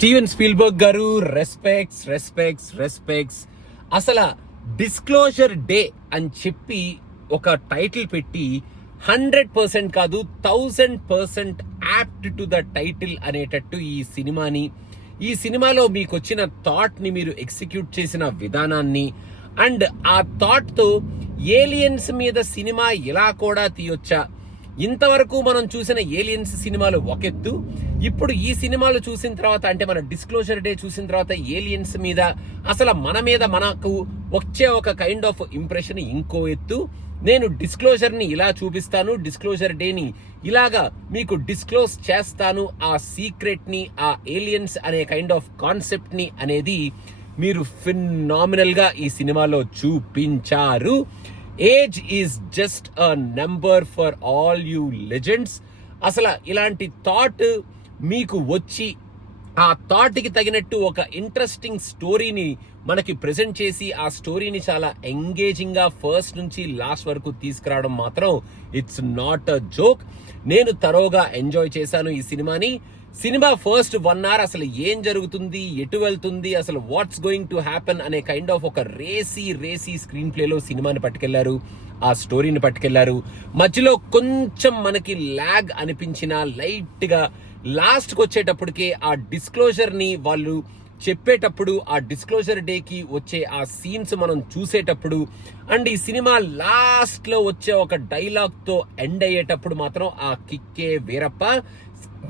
Steven Spielberg గారు respects అసలు disclosure day అని చెప్పి ఒక టైటిల్ పెట్టి 100% కాదు 1000% యాప్ట్ టు ద టైటిల్ అనేటట్టు ఈ సినిమాలో మీకు వచ్చిన థాట్ ని మీరు ఎగ్జిక్యూట్ చేసిన విధానాన్ని అండ్ ఆ థాట్ తో ఏలియన్స్ మీద సినిమా ఇలా కూడా తీయొచ్చా, ఇంతవరకు మనం చూసిన ఏలియన్స్ సినిమాలు ఒక ఎత్తు, ఇప్పుడు ఈ సినిమాలు చూసిన తర్వాత అంటే మన డిస్క్లోజర్ డే చూసిన తర్వాత ఏలియన్స్ మీద అసలు మన మీద మనకు వచ్చే ఒక కైండ్ ఆఫ్ ఇంప్రెషన్ ఇంకో ఎత్తు. నేను డిస్క్లోజర్ ని ఇలా చూపిస్తాను, డిస్క్లోజర్ డేని ఇలాగా మీకు డిస్క్లోజ్ చేస్తాను, ఆ సీక్రెట్ ని, ఆ ఏలియన్స్ అనే కైండ్ ఆఫ్ కాన్సెప్ట్ ని అనేది మీరు ఫినామినల్ గా ఈ సినిమాలో చూపించారు. Age is just a number for all you legends. అసలు ఇలాంటి థాట్ మీకు వచ్చి ఆ థాట్ కి తగినట్టు ఒక ఇంట్రెస్టింగ్ స్టోరీని మనకి ప్రెజెంట్ చేసి ఆ స్టోరీని చాలా ఎంగేజింగ్ గా ఫస్ట్ నుంచి లాస్ట్ వరకు తీసుకురావడం మాత్రం ఇట్స్ నాట్ అ జోక్. నేను తరోగా ఎంజాయ్ చేశాను ఈ సినిమాని. సినిమా ఫస్ట్ 1 hour అసలు ఏం జరుగుతుంది, ఎటు వెళ్తుంది, అసలు వాట్స్ గోయింగ్ టు హ్యాపెన్ అనే కైండ్ ఆఫ్ ఒక రేసీ స్క్రీన్ ప్లేలో సినిమాని పట్టుకెళ్లారు, ఆ స్టోరీని పట్టుకెళ్లారు. మధ్యలో కొంచెం మనకి లాగ్ అనిపించిన లైట్ గా లాస్ట్ కి వచ్చేటప్పటికే ఆ డిస్క్లోజర్ ని వాళ్ళు చెప్పేటప్పుడు, ఆ డిస్క్లోజర్ డే కి వచ్చే ఆ సీన్స్ మనం చూసేటప్పుడు అండ్ ఈ సినిమా లాస్ట్ లో వచ్చే ఒక డైలాగ్ తో ఎండ్ అయ్యేటప్పుడు మాత్రం ఆ కిక్కే వీరప్ప.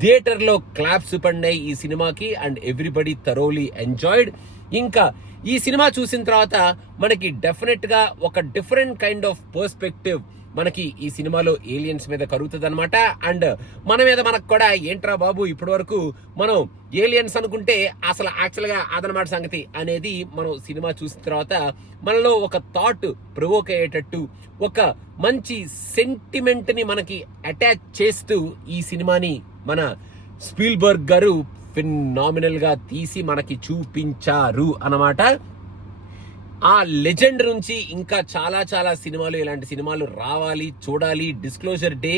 థియేటర్ లో క్లాప్స్ పడినాయి ఈ సినిమాకి అండ్ ఎవ్రీబడి థరోలీ ఎంజాయ్డ్. ఇంకా ఈ సినిమా చూసిన తర్వాత మనకి డెఫినెట్ గా ఒక డిఫరెంట్ కైండ్ ఆఫ్ పర్స్పెక్టివ్ మనకి ఈ సినిమాలో ఏలియన్స్ మీద కరుగుతుంది అనమాట. అండ్ మన మీద మనకు కూడా ఏంట్రా బాబు ఇప్పటి వరకు మనం ఏలియన్స్ అనుకుంటే అసలు యాక్చువల్ గా అదనమాట సంగతి అనేది మనం సినిమా చూసిన తర్వాత మనలో ఒక థాట్ ప్రొవోక్ అయ్యేటట్టు ఒక మంచి సెంటిమెంట్ ని మనకి అటాచ్ చేస్తూ ఈ సినిమాని మన స్పీల్బర్గ్ గారు ఫినామినల్ గా తీసి మనకి చూపించారు అన్నమాట. ఆ లెజెండ్ నుంచి ఇంకా చాలా సినిమాలు, ఇలాంటి సినిమాలు రావాలి, చూడాలి. డిస్క్లోజర్ డే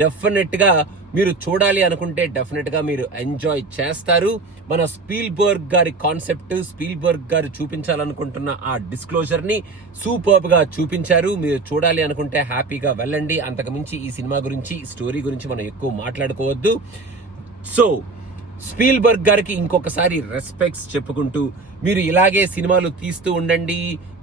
డెఫినెట్ గా మీరు చూడాలి అనుకుంటే డెఫినెట్ గా మీరు ఎంజాయ్ చేస్తారు. మన స్పీల్బర్గ్ గారి కాన్సెప్ట్, స్పీల్బర్గ్ గారు చూపించాలనుకుంటున్న ఆ డిస్క్లోజర్ ని సూపర్బ్ గా చూపించారు. మీరు చూడాలి అనుకుంటే హ్యాపీగా వెళ్ళండి. అంతకుమించి ఈ సినిమా గురించి, స్టోరీ గురించి మనం ఎక్కువ మాట్లాడుకోవద్దు. సో స్పీల్బర్గ్ గారికి ఇంకొకసారి రెస్పెక్ట్స్ చెప్పుకుంటూ మీరు ఇలాగే సినిమాలు తీస్తూ ఉండండి.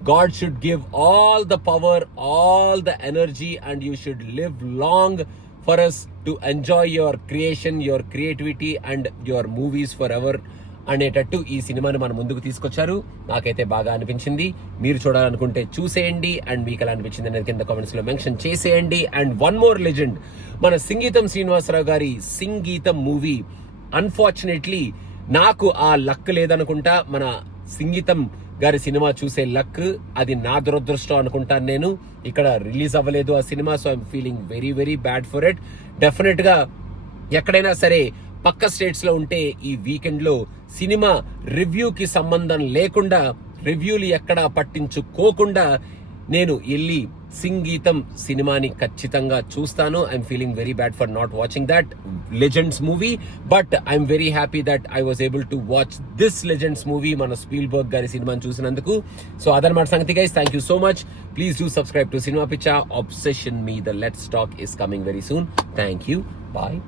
God should give all the power, all the energy and you should live long for us to enjoy your creation, your creativity and your movies for ever అనేటట్టు ఈ సినిమాని మన ముందుకు తీసుకొచ్చారు. నాకైతే బాగా అనిపించింది. మీరు చూడాలనుకుంటే చూసేయండి అండ్ మీకు ఎలా అనిపించింది అనేది కింద కామెంట్స్ లో మెన్షన్ చేసేయండి. అండ్ వన్ మోర్ లెజెండ్, మన సింగీతం శ్రీనివాసరావు గారి సింగీతం మూవీ అన్ఫార్చునేట్లీ నాకు ఆ లక్ లేదనుకుంటా. మన సింగీతం గారి సినిమా చూసే లక్, అది నా దురదృష్టం అనుకుంటాను. నేను ఇక్కడ రిలీజ్ అవ్వలేదు ఆ cinema. So I'm feeling very bad for it. Definite గా ఎక్కడైనా సరే పక్క స్టేట్స్ లో ఉంటే ఈ వీకెండ్ లో సినిమా రివ్యూకి సంబంధం లేకుండా, రివ్యూలు ఎక్కడా పట్టించుకోకుండా నేను వెళ్ళి సింగీతం సినిమాని ఖచ్చితంగా చూస్తాను. I'm feeling very bad for not watching that legends movie, but I'm very happy that I was able to watch this legends movie మన స్పీల్బర్గ్ గారి సినిమాని చూసినందుకు. సో అదనమాట సంగతి guys. Thank you so much. Please do subscribe to cinema పిచ్చా. Obsession Me, the Let's Talk is coming very soon. Thank you. Bye.